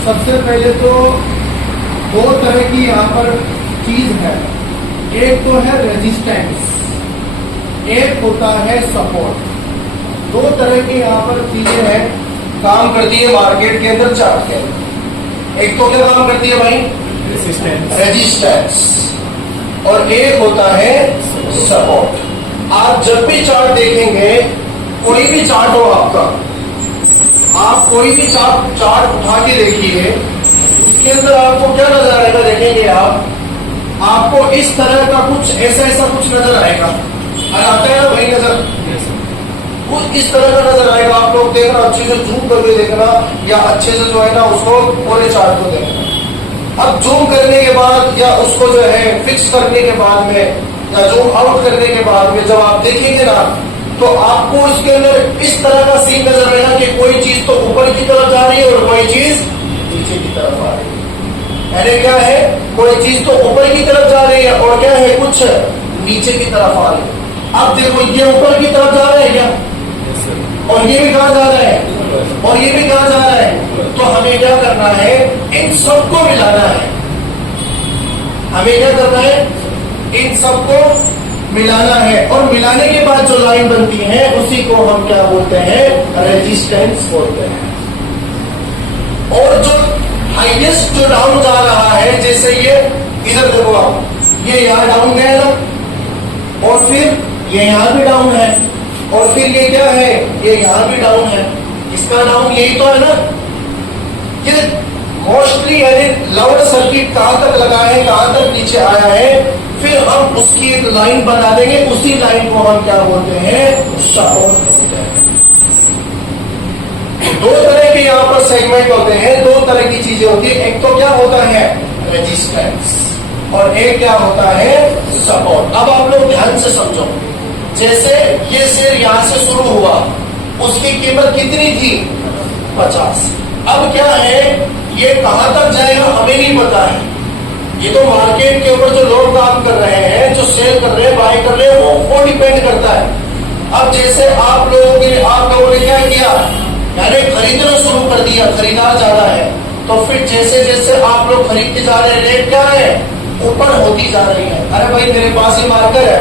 सबसे पहले तो दो तरह की यहाँ पर चीज है। एक तो है रेजिस्टेंस, एक होता है सपोर्ट। दो तरह की यहाँ पर चीजें हैं, काम करती है मार्केट के अंदर चार्ट के अंदर। एक तो क्या काम करती है भाई? रेजिस्टेंस। और एक होता है सपोर्ट। आप जब भी चार्ट देखेंगे, कोई भी चार्ट हो आपका, आप कोई भी चार्ट उठा के देखिए, उसके अंदर आपको क्या नजर आएगा? देखेंगे आपको इस तरह का कुछ ऐसा कुछ नजर आएगा। आता है ना भाई नजर? कुछ इस तरह का नजर आएगा। आप लोग देखना, अच्छे से जूम करके देखना, या अच्छे से जो है ना उसको पूरे चार्ट को देखना। अब जूम करने के बाद या उसको जो है फिक्स करने के बाद में, या जूम आउट करने के बाद में जब आप देखेंगे ना, तो आपको इसके अंदर इस तरह का सीन नजर आएगा कि कोई चीज तो ऊपर की तरफ जा रही है और कोई चीज नीचे की तरफ आ रही है। यानी क्या है? कोई चीज तो ऊपर की तरफ जा रही है और क्या है, कुछ नीचे की तरफ आ रही है। अब देखो, ये ऊपर की तरफ जा रहा है क्या? और ये भी कहां जा रहा है? और ये भी कहां जा रहा है? तो हमें क्या करना है? इन सबको मिलाना है। हमें क्या करना है? इन सबको मिलाना है। और मिलाने के बाद जो लाइन बनती है उसी को हम क्या बोलते हैं? रेजिस्टेंस बोलते हैं। और जो हाईएस्ट जो डाउन जा रहा है, जैसे ये इधर देखो आप, ये यहां डाउन गया ना, और फिर ये यहां भी डाउन है, और फिर ये क्या है? ये यहां भी डाउन है। इसका डाउन यही तो है ना। ये मोस्टली यानी लोअर सर्किट कहां तक लगा है, कहां तक नीचे आया है, फिर हम उसकी एक लाइन बना देंगे। उसी लाइन को हम क्या बोलते हैं? सपोर्ट बोलते हैं। दो तरह के यहाँ पर सेगमेंट होते हैं, दो तरह की चीजें होती है। एक तो क्या होता है? रेजिस्टेंस, और एक क्या होता है? सपोर्ट। अब आप लोग ध्यान से समझो। जैसे ये शेयर यहां से शुरू हुआ, उसकी कीमत कितनी थी? 50। अब क्या है, ये कहां तक जाएगा हमें नहीं पता है। ये तो मार्केट के ऊपर जो लोग काम कर रहे हैं, जो सेल कर रहे हैं, बाय कर रहे हैं, वो डिपेंड करता है। अब जैसे आप लोगों ने क्या किया? यानी खरीदना शुरू कर दिया, खरीदार ज्यादा है, तो फिर जैसे जैसे आप लोग खरीदते जा रहे हैं, रेट क्या है? ऊपर होती जा रही है। अरे भाई मेरे पास ही मार्कर है,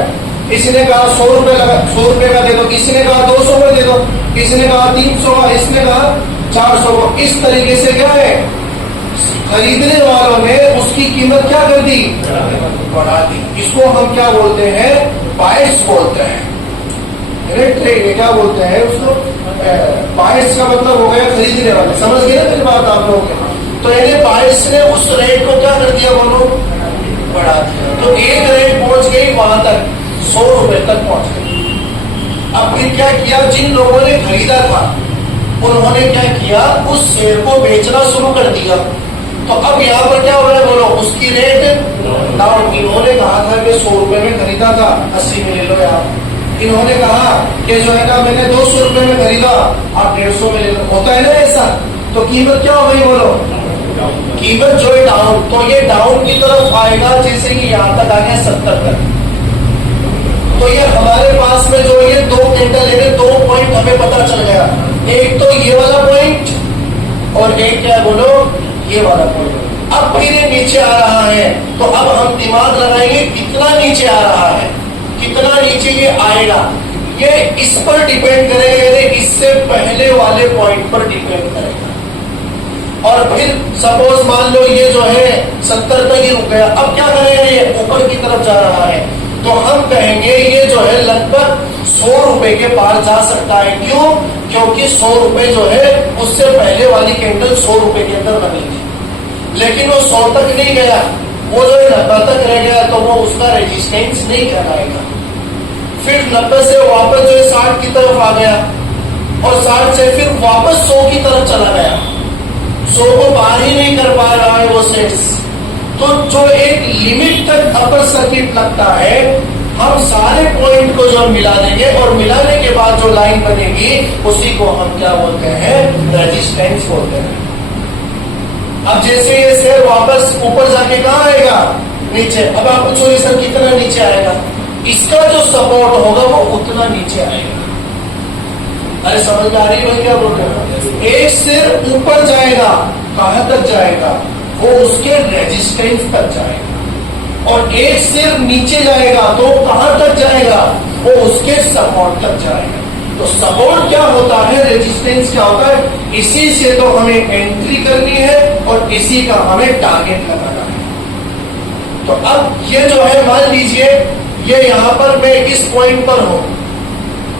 किसी ने कहा 100 रुपए लगा, 100 रुपए का दे दो, किसी ने कहा 200 में दे दो, किसी ने कहा 300 का, इसने कहा 400 का। इस तरीके से क्या है, खरीदने वालों ने उसकी कीमत क्या कर दी? बढ़ा दी। इसको हम क्या बोलते हैं? बायर्स बोलते हैं। क्या बोलते हैं उसको? बायर्स का मतलब हो गया खरीदने वाले। समझ गए ना मेरी बात आप लोग? तो यानी बायर्स ने उस रेट को क्या कर दिया बोलो? बढ़ा दिया। तो एक रेट पहुंच गई वहां तक, 100 रुपए तक पहुंच गई। अब फिर क्या किया? जिन लोगों ने खरीदा था उन्होंने क्या किया? उस शेयर को बेचना शुरू कर दिया। तो अब यहाँ पर क्या हो रहा है बोलो? उसकी रेट डाउन। इन्होंने कहा था कि 100 रुपए में खरीदा था, 80 में ले लो यार। इन्होंने कहा कि जो है ना मैंने 200 रुपए में खरीदा, आप 150 में ले लो। होता है ना ऐसा? तो कीमत क्या हो गई बोलो? कीमत जो है डाउन। तो ये डाउन की तरफ आएगा, जैसे कि यहाँ तक आ गया 70 तक। तो ये हमारे पास में जो ये 2 क्विंटल है, 2 पॉइंट हमें पता चल गया। एक तो ये वाला पॉइंट, और एक क्या बोलो? ये वाला पॉइंट। अब फिर ये नीचे आ रहा है, तो अब हम दिमाग लगाएंगे कितना नीचे आ रहा है, कितना नीचे ये आएगा। ये इस पर डिपेंड करेगा, यानी इससे पहले वाले पॉइंट पर डिपेंड करेगा। और फिर सपोज मान लो ये जो है 70 तक ही रुक गया। अब क्या करेगा? ये ऊपर की तरफ जा रहा है, तो हम कहेंगे ये जो है लगभग 100 रुपए के पार जा सकता है। क्यों? क्योंकि 100 रुपए जो है उससे पहले वाली कैंडल 100 रुपए के अंदर बनी थी, लेकिन वो 100 तक नहीं गया, वो जो है 90 तक रह गया, तो वो उसका रेजिस्टेंस नहीं कहलाएगा। फिर 90 से वापस जो है 60 की तरफ आ गया, और 60 से फिर वापस 100 की तरफ चला गया। 100 को पार ही नहीं कर पा रहा है वो सेट्स। तो जो एक लिमिट तक अपर सर्किट लगता है, हम सारे पॉइंट को जो मिला देंगे, और मिलाने के बाद जो लाइन बनेगी उसी को हम क्या बोलते हैं? रेजिस्टेंस बोलते हैं। अब जैसे ये शेयर वापस ऊपर जाके कहाँ आएगा? नीचे। अब आप पूछोगे सर कितना नीचे आएगा? इसका जो सपोर्ट होगा वो उतना नीचे आएगा। अरे समझ आ रही है क्या बोल रहे हैं? एक शेयर ऊपर जाएगा कहां तक जाएगा, वो उसके रेजिस्टेंस तक जाएगा। और एक सिर नीचे जाएगा तो कहां तक जाएगा, वो उसके सपोर्ट तक जाएगा। तो सपोर्ट क्या होता है, रेजिस्टेंस क्या होता है, इसी से तो हमें एंट्री करनी है और इसी का हमें टारगेट लगाना है। तो अब ये जो है, मान लीजिए ये यहां पर मैं इस पॉइंट पर हूं,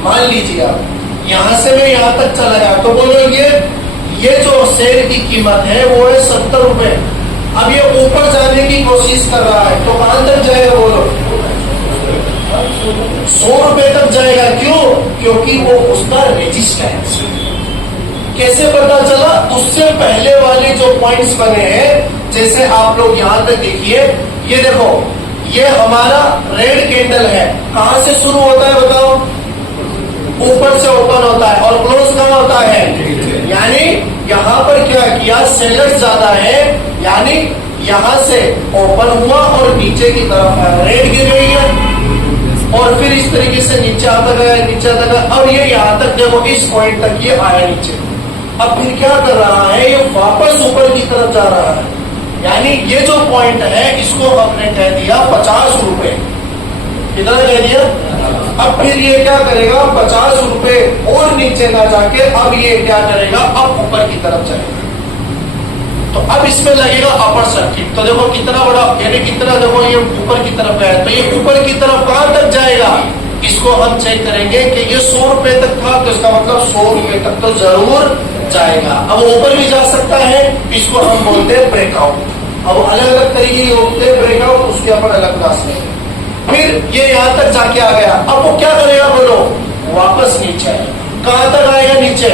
मान लीजिए आप यहां से मैं यहां तक चला गया, तो बोलो ये जो शेयर की कीमत है वो है 70 रुपए। अब ये ऊपर जाने की कोशिश कर रहा है, तो कहां तक जाएगा, बोलो 100 रुपए तक जाएगा। क्यों, क्योंकि वो उसका रेजिस्टेंस। कैसे पता चला, उससे पहले वाले जो पॉइंट्स बने हैं, जैसे आप लोग यहां तक देखिए, ये देखो ये हमारा रेड कैंडल है, कहां से शुरू होता है बताओ, ऊपर से ओपन होता है और क्लोज कहां होता है, यानी यहां पर क्या किया, सेलर्स ज्यादा है, यानी यहां से ओपन हुआ और नीचे की तरफ रेड गिर गई है और फिर इस तरीके से नीचे आता गया, नीचे आता गया, और ये यहां तक देखो इस पॉइंट तक ये आया नीचे। अब फिर क्या कर रहा है, ये वापस ऊपर की तरफ जा रहा है, यानी ये जो पॉइंट है इसको हमने कह दिया 50 रुपए। कितना कह दिया, अब फिर ये क्या करेगा, 50 रुपए और नीचे ना जाके अब ये क्या करेगा, अब ऊपर की तरफ जाएगा। तो अब इसमें लगेगा अपर सर्किट। तो देखो कितना बड़ा, यानी कितना, देखो ये ऊपर की तरफ गया, तो ये ऊपर की तरफ कहां तक जाएगा, इसको हम चेक करेंगे कि ये 100 रुपए तक था, तो इसका मतलब 100 रुपए तक तो जरूर जाएगा। अब ऊपर भी जा सकता है, इसको हम बोलते हैं ब्रेकआउट। अब अलग अलग तरीके के होते हैं ब्रेकआउट, उसके अपन अलग क्लास में। फिर ये यहां तक जाके आ गया, अब वो क्या करेगा बोलो, वापस नीचे कहां तक आएगा, नीचे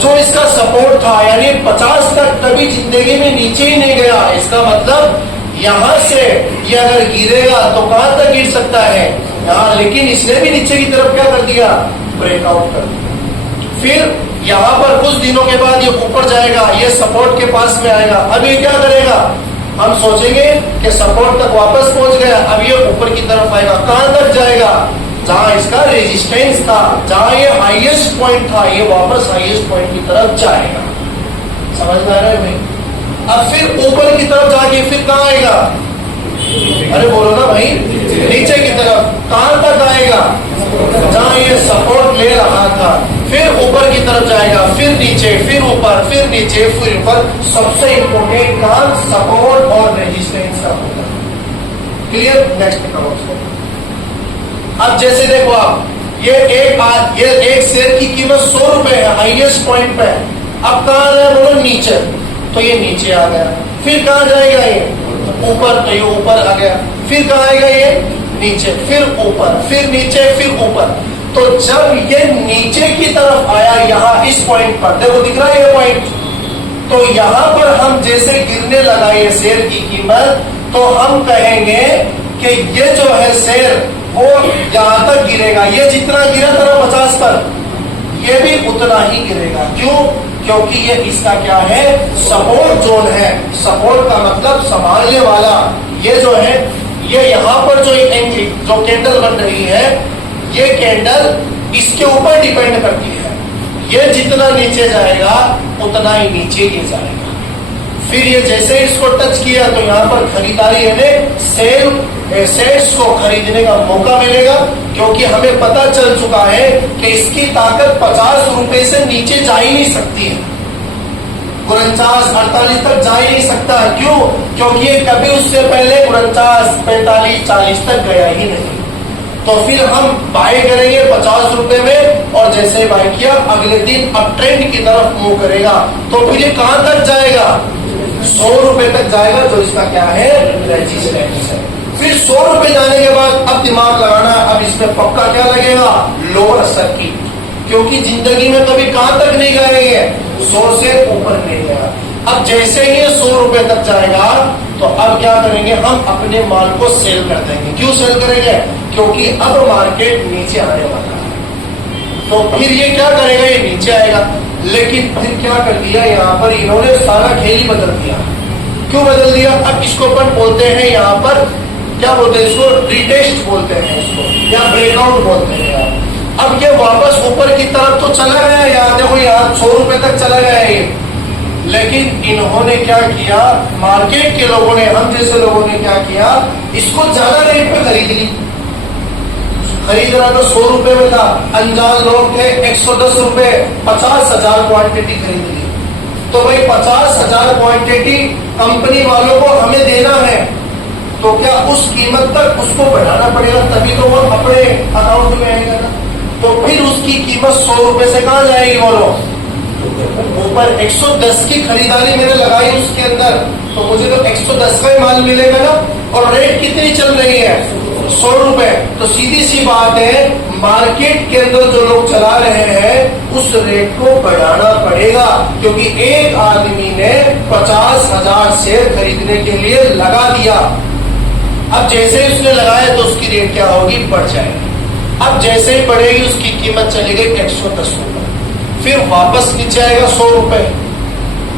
जो इसका सपोर्ट था, यानी 50 तक कभी जिंदगी में नीचे ही नहीं गया। इसका मतलब यहां से ये अगर गिरेगा तो कहां तक गिर सकता है, यहां, लेकिन इसने भी नीचे की तरफ क्या कर दिया, ब्रेकआउट कर दिया। फिर यहां पर कुछ दिनों के बाद ये ऊपर जाएगा, ये सपोर्ट के पास में आएगा। अब ये क्या करेगा, हम सोचेंगे कि सपोर्ट तक वापस पहुंच गया, अब ये ऊपर की तरफ आएगा, कहां तक जाएगा, जहां इसका रेजिस्टेंस था, जहां ये हाईएस्ट पॉइंट था, ये वापस हाईएस्ट पॉइंट की तरफ जाएगा। समझ में आ रहा है भाई। अब फिर ऊपर की तरफ जाके फिर कहां आएगा, अरे बोलो ना भाई, नीचे की तरफ कहां तक आएगा, जहां ये सपोर्ट ले रहा था, फिर ऊपर की तरफ जाएगा, फिर नीचे, फिर ऊपर, फिर नीचे, फिर ऊपर। सबसे इंपोर्टेंट काम सपोर्ट और रेजिस्टेंस का होता है। क्लियर, नेक्स्ट करो। अब जैसे देखो आप, ये एक शेयर की कीमत 100 रुपए है, हाईएस्ट पॉइंट पे। अब कहां आ गया बोलो, नीचे, तो ये नीचे आ गया। फिर कहां जाएगा, ये ऊपर, तो ये ऊपर आ गया। फिर कहां आएगा, ये नीचे, फिर ऊपर, फिर नीचे, फिर ऊपर। तो जब ये नीचे की तरफ आया, यहां इस पॉइंट पर देखो, दिख रहा है ये पॉइंट, तो यहां पर हम जैसे गिरने लगा ये शेयर की कीमत, तो हम कहेंगे कि ये जो है शेयर वो यहां तक गिरेगा। ये जितना गिरा था 50 पर, ये भी उतना ही गिरेगा। क्यों, क्योंकि ये इसका क्या है, सपोर्ट जोन है। सपोर्ट का मतलब संभालने वाला। ये जो है, ये यहां पर जो कैंडल बन रही है, ये कैंडल इसके ऊपर डिपेंड करती है। ये जितना नीचे जाएगा उतना ही नीचे गिर जाएगा। फिर ये जैसे इसको टच किया तो यहाँ पर खरीदारी, यानी शेयर्स को खरीदने का मौका मिलेगा, क्योंकि हमें पता चल चुका है कि इसकी ताकत 50 रुपए से नीचे जा ही नहीं सकती है, 49, 48 तक जा ही नहीं सकता। क्यों, क्योंकि ये कभी उससे पहले 49, 45, 40 तक गया ही नहीं। तो फिर हम बाय करेंगे 50 रुपए में, और जैसे बाय किया अगले दिन अब ट्रेंड की तरफ मूव करेगा, तो फिर ये कहां तक जाएगा, 100 रुपए तक जाएगा, जो इसका क्या है, रेजिस्टेंस है। फिर 100 रुपए जाने के बाद अब दिमाग लगाना, अब इसमें पक्का क्या लगेगा, लोअर सर्किट, क्योंकि जिंदगी में कभी कहां तक नहीं गए, 100 से ऊपर नहीं गया। अब जैसे ही 100 रुपए तक जाएगा, तो अब क्या करेंगे, हम अपने माल को सेल कर देंगे। क्यों सेल करेंगे, क्योंकि अब मार्केट नीचे आने वाला है। तो फिर ये क्या करेगा, ये नीचे आएगा। लेकिन फिर क्या कर दिया, यहाँ पर इन्होंने सारा खेल ही बदल दिया। क्यों बदल दिया, अब इसको अपन बोलते हैं, यहाँ पर क्या बोलते हैं, इसको रिटेस्ट बोलते हैं, इसको या ब्रेकआउट बोलते हैं। अब ये वापस ऊपर की तरफ तो चला गया, यहाँ देखो, यहाँ 100 रुपए तक चला गया ये, लेकिन इन्होंने क्या किया, मार्केट के लोगों ने, हम जैसे लोगों ने क्या किया, इसको ज्यादा रेट पे खरीद ली। खरीद रहा तो 100 रुपए में था, अनजान लोग थे 110 रुपए, 50,000 क्वांटिटी खरीद ली। तो भाई 50,000 क्वांटिटी कंपनी वालों को हमें देना है, तो क्या उस कीमत तक उसको बढ़ाना पड़ेगा, तभी तो वो अपने अकाउंट में आएगा ना। तो फिर उसकी कीमत 100 रुपए से कहां जाएगी बोलो, ऊपर। 110 की खरीदारी मैंने लगाई उसके अंदर, तो मुझे तो 110 का ही माल मिलेगा ना। और रेट कितनी चल रही है, 100 रुपए। तो सीधी सी बात है, मार्केट के अंदर जो लोग चला रहे हैं उस रेट को बढ़ाना पड़ेगा, क्योंकि एक आदमी ने 50,000 शेयर खरीदने के लिए लगा दिया। अब जैसे ही उसने लगाया तो उसकी रेट क्या होगी, बढ़ जाएगी। अब जैसे ही बढ़ेगी उसकी कीमत चली गई 110 रुपए, फिर वापस नीचे आएगा 100 रुपए,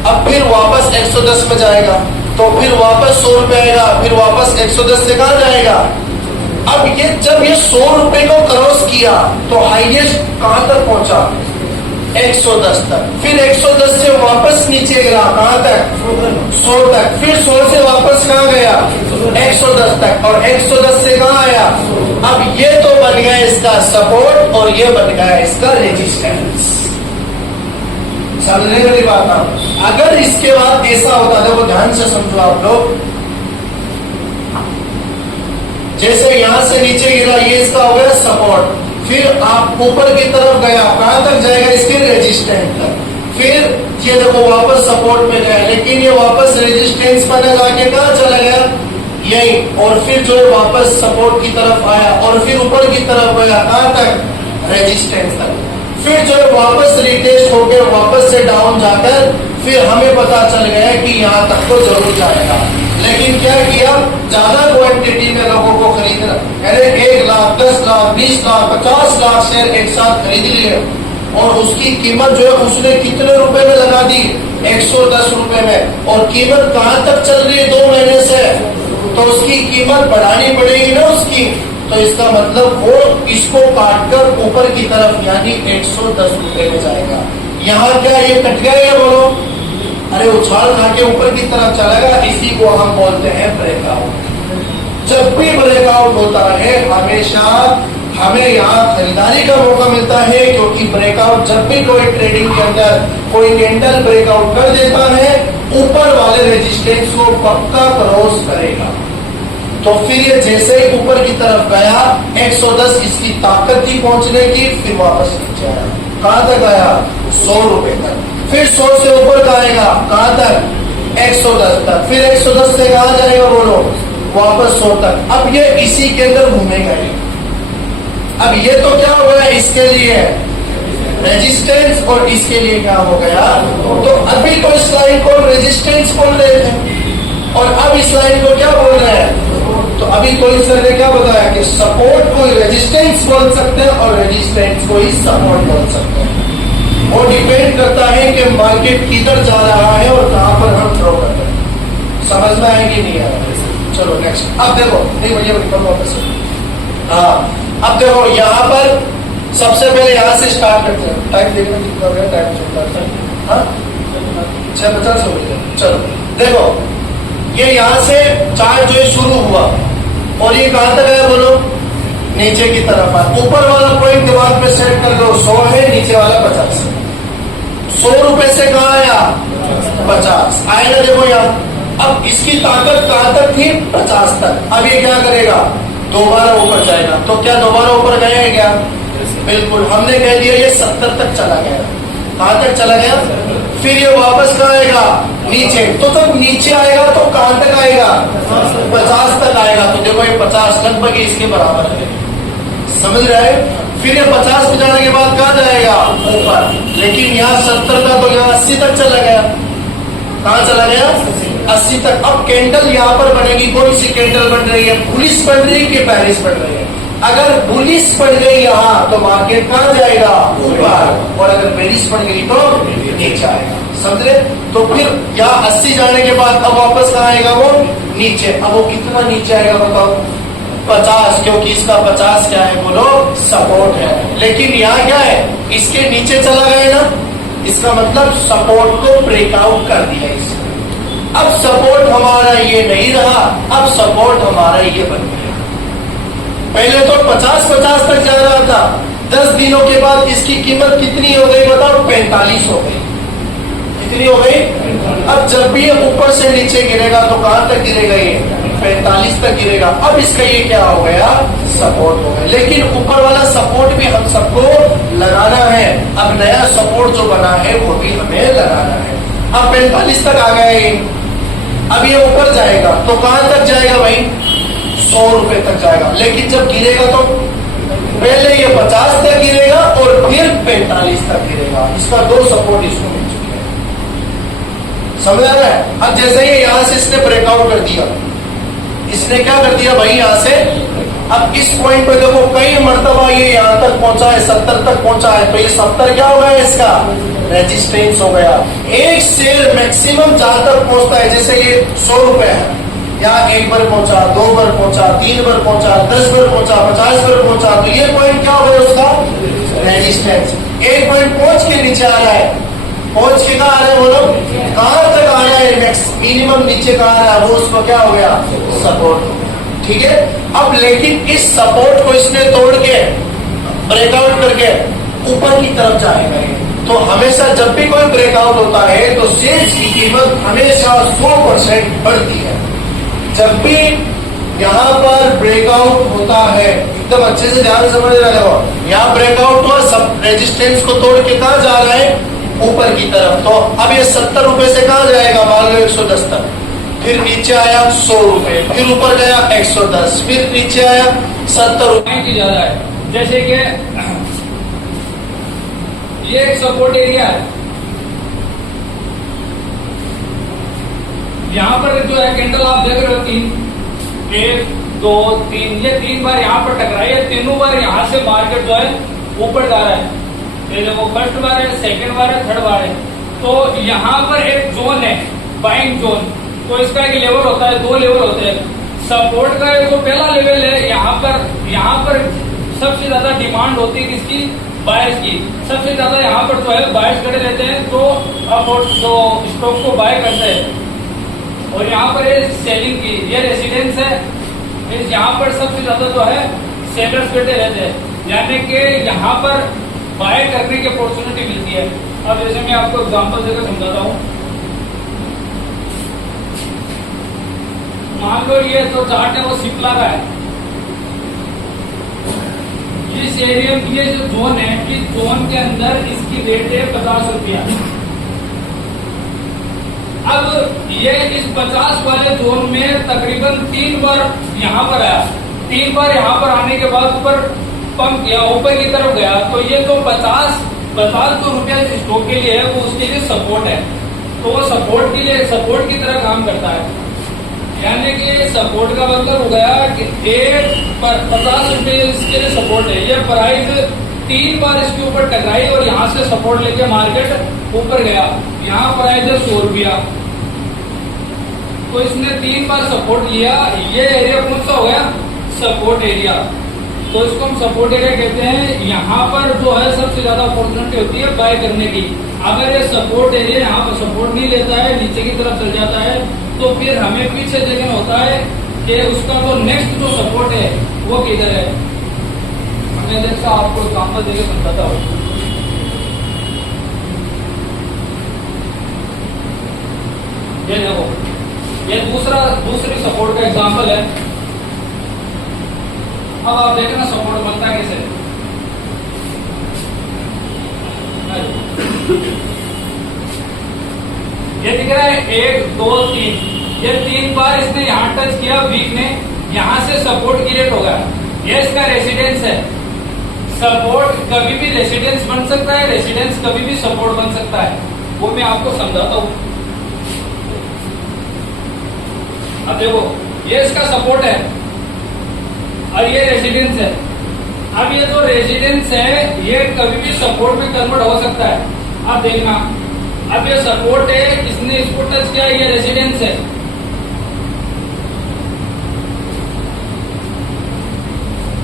अब फिर वापस 110 में जाएगा, तो फिर वापस 100 रुपए आएगा, फिर वापस 110 से कहां जाएगा। अब ये जब ये 100 रुपए को क्रॉस किया तो हाईएस्ट कहां तक पहुंचा, 110 तक। फिर 110 से वापस नीचे गिरा, कहां तक, 100 तक। फिर 100 से वापस कहां गया, 110 तक। और 110 से कहां आया, अब ये तो बन गया इसका सपोर्ट और ये बन गया इसका रेजिस्टेंस। समझने वाली बात ना। अगर इसके बाद ऐसा होता, देखो ध्यान से समझो आप लोग, जैसे यहां से नीचे गिरा, ये इसका हो गया सपोर्ट, फिर आप ऊपर की तरफ गया, कहां तक जाएगा, इसके रेजिस्टेंस तक। फिर ये देखो वापस सपोर्ट में गया, लेकिन ये वापस रेजिस्टेंस पर जाके कहां चला गया, यही। और फिर जो है वापस सपोर्ट की तरफ आया और फिर ऊपर की तरफ गया, कहां तक, रेजिस्टेंस तक। फिर जो है वापस रिटेस्ट होकर वापस से डाउन जाकर फिर हमें पता चल गया कि यहां तक तो जरूर जाएगा। लेकिन क्या किया, ज्यादा क्वांटिटी में लोगों को खरीदना, अरे 1 लाख, 10 लाख, 20 लाख, 50 लाख शेयर एक साथ खरीद लिए, और उसकी कीमत जो है उसने कितने रुपए में लगा दी, 110 रुपए में। और कीमत कहां तक चल रही है, 2 महीने से, तो उसकी कीमत बढ़ानी पड़ेगी ना उसकी। तो इसका मतलब वो इसको काटकर ऊपर की तरफ यानी 110 रुपए में जाएगा। यहाँ क्या ये कट गया, ये बोलो, अरे उछाल खा के ऊपर की तरफ चलेगा, इसी को हम बोलते हैं ब्रेकआउट। जब भी ब्रेकआउट होता है हमेशा हमें यहाँ खरीदारी का मौका मिलता है, क्योंकि ब्रेकआउट जब भी कोई ट्रेडिंग के अंदर कोई कैंडल ब्रेकआउट कर देता है, ऊपर वाले रेजिस्टेंस को पक्का क्रॉस करेगा। तो फिर ये जैसे ही ऊपर की तरफ गया, 110 इसकी ताकत थी पहुंचने की, फिर वापस नीचे आया, कहां तक आया, 100 रुपए तक। फिर 100 से ऊपर का आएगा, कहां तक, 110 तक। फिर 110 से कहां जाएगा बोलो, वापस 100 तक। अब ये इसी के अंदर घूमेगा ही। अब ये तो क्या हो गया, इसके लिए रेजिस्टेंस और इसके लिए क्या हो गया, तो अभी तो इस लाइन को रेजिस्टेंस बोल रहे थे और अब इस लाइन को क्या बोल रहे हैं। तो अभी कोई सर ने क्या बताया कि सपोर्ट को रेजिस्टेंस बोल सकते हैं और रेजिस्टेंस को ही सपोर्ट बोल सकते हैं। वो डिपेंड करता है कि मार्केट किधर जा रहा है और कहां पर हम थ्रो कर रहे हैं। समझ में आएगी नहीं आ रहा। चलो नेक्स्ट। अब देखो, नहीं भैया वापस, हाँ अब देखो यहाँ पर सबसे पहले यहाँ से स्टार्ट करते हैं। टाइम देखना कितना हो गया, टाइम चलता है, हाँ 6:50 हो गया। चलो देखो, ये यहाँ से चार्ट जो है शुरू हुआ और ये कहां तक है बोलो, नीचे की तरफ है। ऊपर वाला पॉइंट दिमाग में सेट कर लो, 100 है, नीचे वाला 50 है। 100 रुपए से कहां आया, 50 आएगा। देखो यहाँ अब इसकी ताकत कहां तक थी, 50 तक। अब ये क्या करेगा, दोबारा ऊपर जाएगा। तो क्या दोबारा ऊपर गया है क्या, बिल्कुल। हमने कह दिया ये 70 तक चला गया। कहां तक चला गया, फिर ये वापस कहां आएगा, नीचे। तो जब नीचे आएगा तो कहां तक आएगा, 50 तक आएगा। तो देखो ये 50 लगभग इसके बराबर है, समझ रहे हैं। फिर ये 50 पे जाने के बाद कहां जाएगा, ऊपर। लेकिन यहाँ 70 था तो यहाँ 80 तक चला गया। कहां चला गया, 80 तक। अब कैंडल यहाँ पर बनेगी, कौन सी कैंडल बन रही है, बुलिश बन रही है कि बेरिश बन रही है। अगर बुलिश बन गई यहाँ तो मार्केट कहां जाएगा, ऊपर। और अगर बेरिश बन गई तो नीचे आएगा, समझ रहे। तो फिर यहाँ 80 जाने के बाद अब वापस कहां आएगा, वो नीचे। अब वो कितना नीचे आएगा बताओ, 50, क्योंकि इसका 50 क्या है बोलो, सपोर्ट है। लेकिन यहाँ क्या है, इसके नीचे चला गया ना, इसका मतलब सपोर्ट को ब्रेकआउट कर दिया इसने। अब सपोर्ट हमारा ये नहीं रहा, अब सपोर्ट हमारा ये बन गया। पहले तो 50-50 तक जा रहा था, 10 दिनों के बाद इसकी कीमत कितनी हो गई बताओ? 45 हो गई। कितनी हो गई? अब जब भी ये ऊपर से नीचे गिरेगा तो कहां तक गिरेगा? ये 45 तक गिरेगा। अब इसका ये क्या हो गया? सपोर्ट हो गया। लेकिन ऊपर वाला सपोर्ट भी हम सबको लगाना है। अब नया सपोर्ट जो बना है वो भी हमें लगाना है। अब 45 तक आ गया ये, अब ये ऊपर जाएगा तो कहां तक जाएगा भाई? 100 रुपए तक जाएगा। लेकिन जब गिरेगा तो पहले ये 50 तक गिरेगा और फिर 45 तक गिरेगा। इसका 2 सपोर्ट इसको मिल चुके हैं। समझ आ रहा है? अब जैसे ही यहां से इसने ब्रेकआउट कर दिया, इसने क्या कर दिया भाई यहां से? अब इस पॉइंट पे देखो कई मर्तबा ये यहां तक पहुंचा है, 70 तक पहुंचा है, तो ये 70 क्या हो गया? इसका रेजिस्टेंस हो गया। एक शेयर मैक्सिमम जहां तक पहुंचता है, जैसे ये 100 रुपए है, यहाँ 1 बार पहुंचा, 2 बार पहुंचा, 3 बार पहुंचा, 10 बार पहुंचा, 50 बार पहुंचा, तो ये पॉइंट क्या हो गया उसका? रेजिस्टेंस। एक पॉइंट पहुंच के नीचे आ रहा है, पहुंच के कहा आ रहा है? बोलो कहां तक आ रहा है? मिनिमम नीचे कहा आ रहा है? वो उसको क्या हो गया? सपोर्ट। ठीक है। अब लेकिन इस सपोर्ट को इसने तोड़ के ब्रेकआउट करके ऊपर की तरफ जाएगा ये। तो हमेशा जब भी कोई ब्रेकआउट होता है तो शेयर्स की कीमत हमेशा 100% बढ़ती है। जब भी यहां पर ब्रेकआउट होता है, एकदम अच्छे से ध्यान समझ रहे हो, यहां ब्रेकआउट हुआ, सब रेजिस्टेंस को तोड़ के कहां जा रहा है? ऊपर की तरफ। तो अब ये 70 रुपए से कहां जाएगा? मान लो 110 तक, फिर नीचे आया 100 रुपए, फिर ऊपर गया 110, फिर नीचे आया 70 रुपए की ज्यादा है। जैसे कि ये एक सपोर्ट एरिया है, यहाँ पर जो है कैंडल आप देख रहे हो 3, 1, 2, 3, ये 3 बार यहाँ पर टकराई है। तीनों बार यहाँ से मार्केट जो है ऊपर जा रहा है। ये देखो फर्स्ट बार है, सेकंड बार है, थर्ड बार है। तो यहाँ पर एक जोन है, बाइंग जोन। तो इसका एक लेवल होता है, 2 लेवल होते हैं। सपोर्ट का जो पहला लेवल है, यहाँ पर सबसे ज्यादा डिमांड होती है किसकी? बायर्स की। सबसे ज्यादा यहाँ पर जो है बायर्स खड़े रहते हैं, तो अब जो स्टॉक को बाय करते हैं। और यहाँ पर है सेलिंग की, ये रेसिडेंस है, यहाँ पर सबसे ज्यादा जो है सेलर्स बैठे रहते हैं, यानी कि यहाँ पर बाय करने की अपॉर्चुनिटी मिलती है। अब जैसे मैं आपको एग्जांपल देकर समझाता हूँ। मान लो ये जो चार्ट है वो सिप्ला का है। इस एरिया में ये जो जोन है, इस जोन के अंदर इसकी रेट है 50 रुपया। अब ये इस 50 वाले जोन में तकरीबन 3 बार यहाँ पर आया। 3 बार यहाँ पर आने के बाद ऊपर पंप किया, ऊपर की तरफ गया। तो ये जो 50 जो रुपया स्टॉक के लिए है वो उसके लिए सपोर्ट है। तो वो सपोर्ट के लिए सपोर्ट की तरह काम करता है। यानी कि सपोर्ट का मतलब हो गया कि 50 रुपये इसके लिए सपोर्ट है। ये प्राइस 3 बार इसके ऊपर टकराई और यहाँ से सपोर्ट लेके मार्केट ऊपर गया। यहाँ प्राइस है 100 रुपया। तो इसने 3 बार सपोर्ट लिया। ये एरिया कौन सा हो गया? Support area. तो इसको हम सपोर्ट एरिया कहते हैं। यहाँ पर जो है सबसे ज्यादा अपॉर्चुनिटी होती है बाय करने की। अगर ये सपोर्ट एरिया यहाँ पर सपोर्ट नहीं लेता है, नीचे की तरफ चल जाता है, तो फिर हमें पीछे देखना होता है कि उसका जो नेक्स्ट जो सपोर्ट है वो किधर है। मैं जैसा आपको एग्जाम्पल देकर समझाता हूँ। ये देखो, ये दूसरी सपोर्ट का एग्जाम्पल है। अब आप देखना सपोर्ट बनता है कैसे। ये दिख रहा है 1, 2, 3। ये 3 बार इसने यहाँ टच किया वीक ने, यहाँ से सपोर्ट क्रिएट होगा। ये इसका रेसिडेंस है। सपोर्ट कभी भी रेसिडेंस बन सकता है, रेसिडेंस कभी भी सपोर्ट बन सकता है। वो मैं आपको समझाता हूँ। अब देखो, ये इसका सपोर्ट है और ये रेसिडेंस है। अब ये जो रेजिडेंस है ये कभी भी सपोर्ट में कन्वर्ट हो सकता है। अब देखना, अब ये सपोर्ट है, इसने इसको टच किया, ये रेजिडेंस है।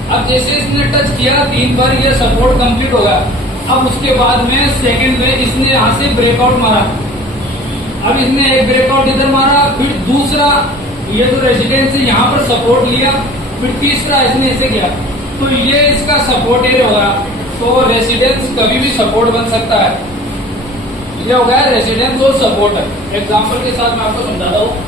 अब जैसे इसने टच किया 3 बार, ये सपोर्ट कंप्लीट होगा। अब उसके बाद में सेकंड में इसने यहाँ से ब्रेकआउट मारा, अब इसने एक ब्रेकआउट इधर मारा, फिर दूसरा ये जो रेजिडेंस है यहाँ पर सपोर्ट लिया, फिर तीसरा इसने ऐसे किया, तो ये इसका सपोर्ट एरिया होगा। तो रेजिडेंस कभी भी सपोर्ट बन सकता है। ये हो गया रेजिडेंस और सपोर्ट। एग्जाम्पल के साथ मैं आपको समझाता हूँ।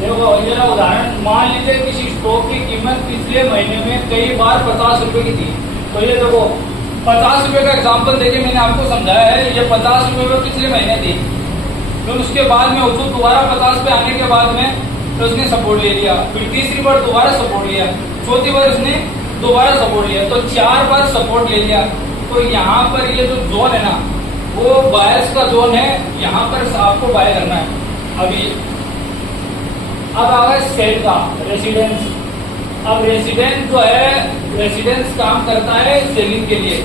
देखो ये उदाहरण, मान लीजिए किसी स्टॉक की कीमत पिछले महीने में कई बार 50 रुपए की थी, तो ये देखो 50 रुपए का एग्जांपल देखिए मैंने आपको समझाया है, ये 50 रुपए में पिछले महीने थी, फिर उसके बाद में उसको दोबारा 50 पे आने के बाद में तो उसने सपोर्ट ले लिया, फिर तीसरी बार दोबारा सपोर्ट लिया, चौथी बार उसने दोबारा सपोर्ट लिया, तो 4 बार सपोर्ट ले लिया। तो यहाँ पर ये जो जोन है ना, वो बायर्स का जोन है, यहाँ पर आपको बाय करना है। अभी अब आ गया सेल का रेसिडेंस। अब रेसिडेंस जो है, रेसिडेंस काम करता है सेलिंग के लिए।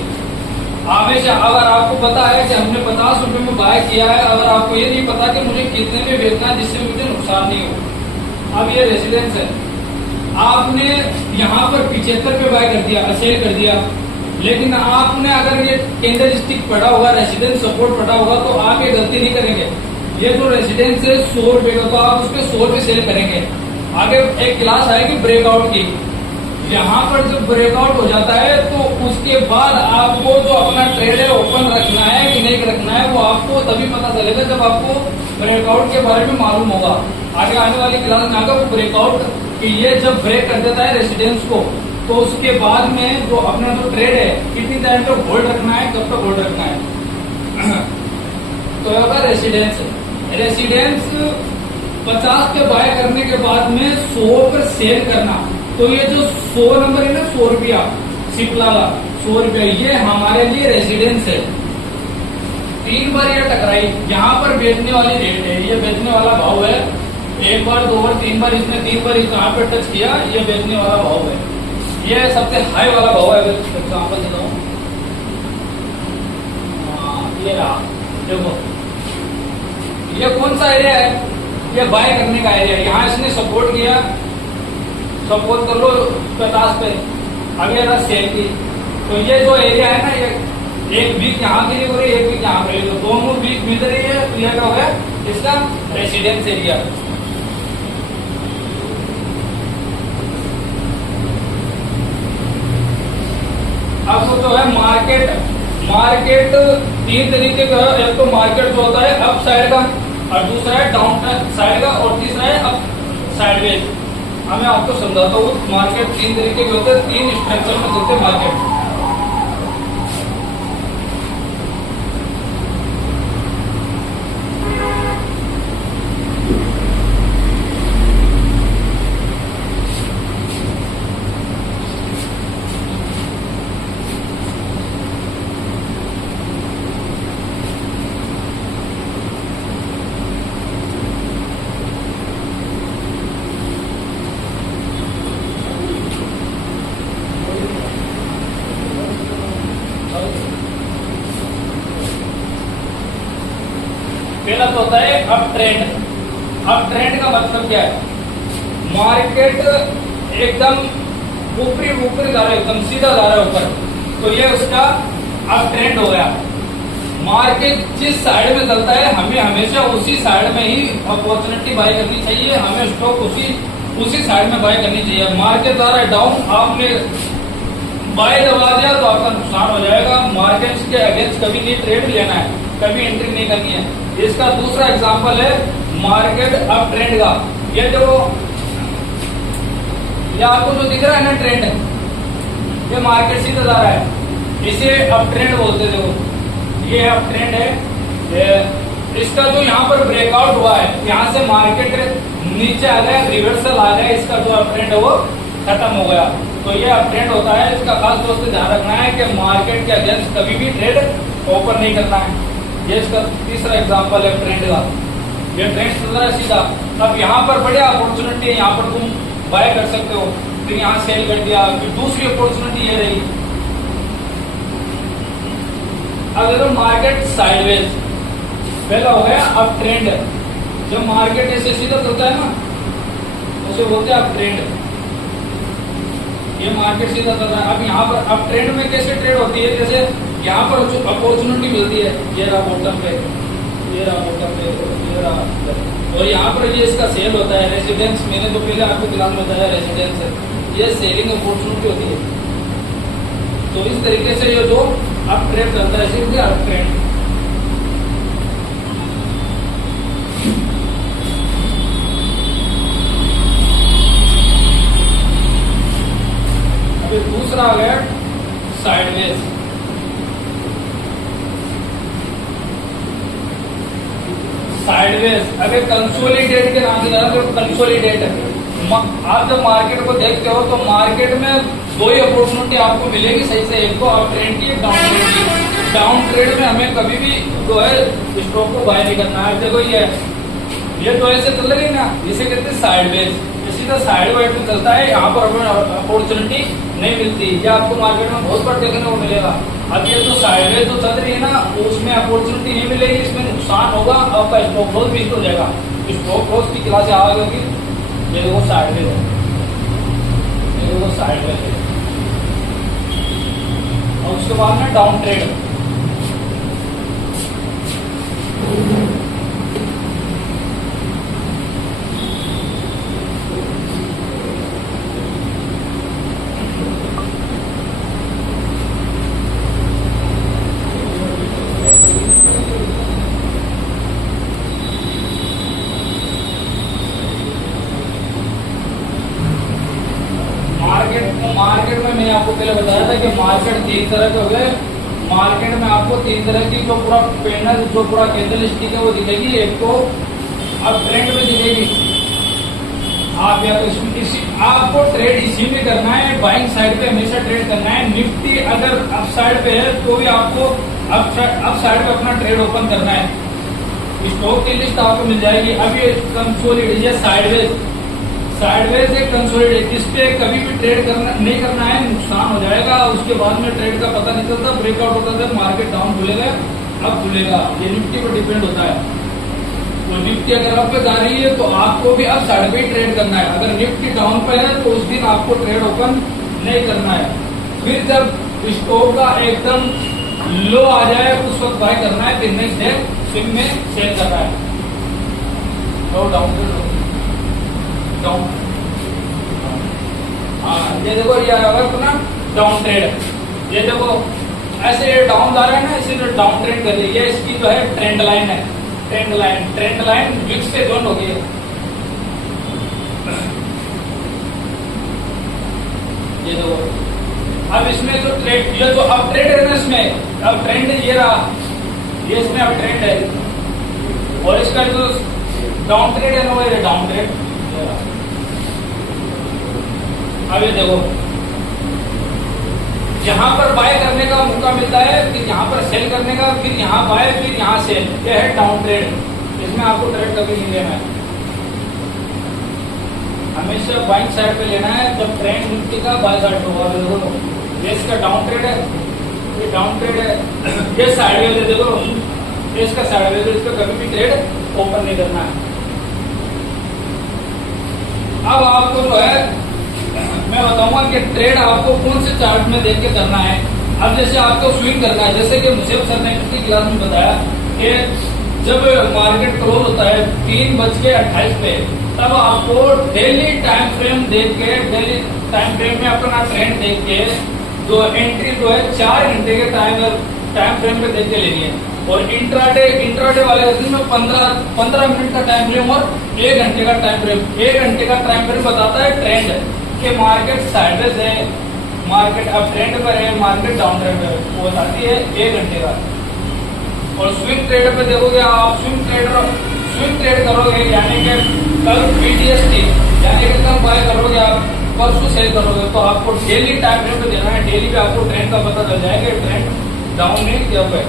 हमेशा अगर आपको पता है कि हमने 50 रुपए में बाय किया है, अगर आपको ये नहीं पता कि मुझे कितने में बेचना है जिससे मुझे नुकसान नहीं हो, अब ये रेसिडेंस है, आपने यहाँ पर 75 पे बाय कर दिया, सेल कर दिया, लेकिन आपने अगर ये कैंडल स्टिक पड़ा होगा, रेसिडेंस सपोर्ट पड़ा होगा, तो आप ये गलती नहीं करेंगे। ये जो रेसिडेंस है 100 रुपए का, तो आप उसके 100 रुपए सेल करेंगे। आगे एक क्लास आएगी ब्रेकआउट की, यहाँ पर जब ब्रेकआउट हो जाता है तो उसके बाद आपको जो अपना ट्रेड है ओपन रखना है कि नहीं रखना है, वो आपको तभी पता चलेगा जब आपको ब्रेकआउट के बारे में मालूम होगा। आगे आने वाली क्लास में आगे वो ब्रेकआउट कि ये जब ब्रेक कर देता है रेसिडेंस को, तो उसके बाद में जो अपना जो ट्रेड है कितनी टाइम तक होल्ड रखना है, कब तक होल्ड रखना है। तो होगा रेसिडेंस। रेसिडेंस 50 पे बाय करने के बाद में 100 पर सेल करना, तो ये जो 100 नंबर है ना, 100 रुपया सिपला 100 रुपया, ये हमारे लिए रेसिडेंस है। 3 बार ये टकराई, यहाँ पर बेचने वाली रेट है, ये बेचने वाला भाव है, 1 बार 2 बार 3 बार इसने 3 बार यहाँ पे टच किया, ये बेचने वाला भाव है, ये सबसे हाई वाला भाव है। एग्जाम्पल देता हूँ, ये रहा, देखो ये कौन सा एरिया है, ये बाय करने का एरिया है। यहाँ इसने सपोर्ट किया, सपोर्ट कर लो 50 पे, अभी रहा सेल की, तो ये जो एरिया है ना, ये एक वीक यहाँ के लिए हो रही है, एक वीक यहाँ पे, तो दोनों वीक मिल रही है, तो यह क्या होगा इसका रेसिडेंस एरिया। अब जो है मार्केट, मार्केट 3 तरीके का है, एक तो मार्केट जो होता है अप साइड का, और दूसरा है डाउन साइड का, और तीसरा है अप साइडवेज। मैं आपको समझाता हूँ, मार्केट 3 तरीके के होते हैं, 3 स्ट्रक्चर में चलते हैं मार्केट। पहला तो होता है अप ट्रेंड। अप ट्रेंड का मतलब क्या है, मार्केट एकदम ऊपरी ऊपरी जा रहा है, एकदम सीधा जा रहा है ऊपर, तो ये उसका अप ट्रेंड हो गया। मार्केट जिस साइड में चलता है, हमें हमेशा उसी साइड में ही अपॉर्चुनिटी बाय करनी चाहिए, हमें स्टॉक उसी साइड में बाय करनी चाहिए। मार्केट जा रहा है डाउन, आपने बाय दबा दिया तो आपका नुकसान हो जाएगा। मार्केट के अगेंस्ट कभी नहीं ट्रेड लेना है, कभी एंट्री नहीं करनी है। इसका दूसरा एग्जांपल है मार्केट अप ट्रेंड का। ये जो ये आपको जो दिख रहा है ना ट्रेंड, ये मार्केट सीधा जा रहा है, इसे अप ट्रेंड बोलते थे। ये अप ट्रेंड है। इसका जो यहाँ पर ब्रेकआउट हुआ है, यहाँ से मार्केट नीचे आ गया, रिवर्सल आ गया, इसका जो अप ट्रेंड है वो खत्म हो गया। तो ये अप ट्रेंड होता है। इसका खास तौर से ध्यान रखना है कि मार्केट के अगेंस्ट कभी भी ट्रेड ओपन नहीं करना है। ये इसका तीसरा एग्जांपल है ट्रेंड का। ये ट्रेंड चल रहा है सीधा, अब यहाँ पर बढ़िया अपॉर्चुनिटी है, यहाँ पर तुम बाय कर सकते हो, फिर यहाँ सेल कर दिया, फिर दूसरी अपॉर्चुनिटी ये रही। अगर मार्केट साइडवेज, पहला हो गया अप ट्रेंड। जब मार्केट ऐसे सीधा चलता है ना, उसे बोलते हैं अप ट्रेंड। ये मार्केट सीधा चल रहा है। अब यहाँ पर अब ट्रेंड में कैसे ट्रेड होती है, जैसे यहाँ पर जो अपॉर्चुनिटी मिलती है, ये रहा बॉटम पे, ये रहा बॉटम पे, ये रहा, और यहाँ पर ये इसका सेल होता है। रेजिडेंस, मैंने तो पहले आपको क्लास में बताया, रेजिडेंस है, ये सेलिंग अपॉर्चुनिटी होती है। तो इस तरीके से ये जो अब ट्रेड चलता है, सिर्फ अप ट्रेंड। अभी दूसरा आ गया साइडवेज। साइडवेज अगर कंसोलिडेट के नाम से जाना तो कंसोलिडेट है। आप जब मार्केट को देखते हो तो मार्केट में दो ही अपॉर्चुनिटी आपको मिलेगी सही से, एक तो अप ट्रेंड की, एक डाउन ट्रेंड की। डाउन ट्रेड में हमें कभी भी जो है स्टॉक को बाय नहीं करना है। देखो ये तो ऐसे चल रही ना, इसे कहते हैं साइडवेज। सीधा साइडवेज में चलता है, यहाँ पर हमें अपॉर्चुनिटी नहीं मिलती। ये आपको मार्केट में बहुत बार देखने को मिलेगा। अब ये जो साइडवेज जो चल रही है ना, उसमें अपॉर्चुनिटी नहीं मिलेगी, इसमें नुकसान होगा, आपका स्टॉक लॉस भी हो जाएगा। स्टॉक लॉस की क्लास आ गई, ये देखो साइडवेज है, ये देखो साइडवेज है। और उसके बाद में डाउन ट्रेड। मार्केट में मैंने आपको पहले बताया था कि मार्केट तीन तरह के हो गए। मार्केट में आपको तीन तरह की जो पूरा पैनल, जो पूरा कैंडल स्टिक है वो दिखेगी। एक तो अब ट्रेंड में दिखेगी, आप या तो इसी आपको ट्रेड इसी में करना है, बाइंग साइड पे हमेशा ट्रेड करना है। निफ्टी अगर अप साइड पे है तो भी आपको अप साइड पे अपना ट्रेड ओपन करना है। स्टॉक की लिस्ट आपको मिल जाएगी। अब ये कंसोलिडेट, साइडवेज एक कंसोलिडेट, इस पे कभी भी ट्रेड करना नहीं करना है, नुकसान हो जाएगा। उसके बाद में ट्रेड का पता नहीं चलता, ब्रेकआउट होता है, मार्केट डाउन खुलेगा, अब खुलेगा। ये निफ्टी पर डिपेंड होता है। तो निफ्टी अगर अप पे जा रही है तो आपको भी अब साइड पे ट्रेड करना है। अगर निफ्टी डाउन पे है तो उस दिन आपको ट्रेड ओपन नहीं करना है। फिर जब स्टॉक का एकदम लो आ जाए उस वक्त बाय करना है, फिर नेक्स्ट डे स्विंग में सेल करना है। तो डाउन हाँ, ये देखो ये अपना डाउन ट्रेड। ये देखो ऐसे डाउन जा रहा है ना, इसीलिए डाउन ट्रेड कर रही है। इसकी जो है ट्रेंड लाइन है, ट्रेंड लाइन विक्स से जॉइन हो गई है। ये देखो अब इसमें जो ट्रेड, ये जो अब ट्रेड है ना, इसमें अब ट्रेंड ये रहा, ये इसमें अब ट्रेंड है। और इसका जो डाउन ट्रेड है ना, वो डाउन ट्रेड। अब ये देखो यहाँ पर बाय करने का मौका मिलता है, फिर यहाँ पर सेल करने का, फिर यहाँ बाय, फिर यहाँ सेल। ये है डाउन ट्रेड। इसमें आपको ट्रेड कभी नहीं लेना है, हमेशा बाइंग साइड पे लेना है। जब ट्रेंड निफ्टी का बाय साइड होगा, देखो ये इसका डाउन ट्रेड है, ये डाउन ट्रेड है, ये साइडवेज है। देखो ये इसका साइडवेज है, इसका कभी भी ट्रेड ओपन नहीं करना है। अब आपको जो है मैं बताऊंगा कि ट्रेड आपको कौन से चार्ट में देख के करना है। अब जैसे आपको स्विंग करना है, जैसे कि मुझे सर ने पिछली क्लास में बताया कि जब मार्केट क्लोज होता है 3:28 पे, तब आपको डेली टाइम फ्रेम देख के, डेली टाइम फ्रेम में अपना ट्रेंड देख के जो एंट्री जो है 4 घंटे के टाइम फ्रेम पे देख के लेनी है। और इंट्राडे वाले दिन में 15 मिनट का टाइम फ्रेम और 1 घंटे का टाइम फ्रेम। 1 घंटे का टाइम फ्रेम बताता है ट्रेंड कि मार्केट साइडवेज है, मार्केट अप ट्रेंड पर है, मार्केट डाउन ट्रेंड पर है, वो बताती है 1 घंटे का। और स्विंग ट्रेड पे देखोगे आप, स्विंग ट्रेड करोगे, यानी कि कल BTST यानी कि कल बाय करोगे आप, परसों सेल करोगे, तो आपको डेली टाइम फ्रेम पे देना है। डेली पे आपको ट्रेंड का पता चल जाएगा, ट्रेंड डाउन नहीं किया है।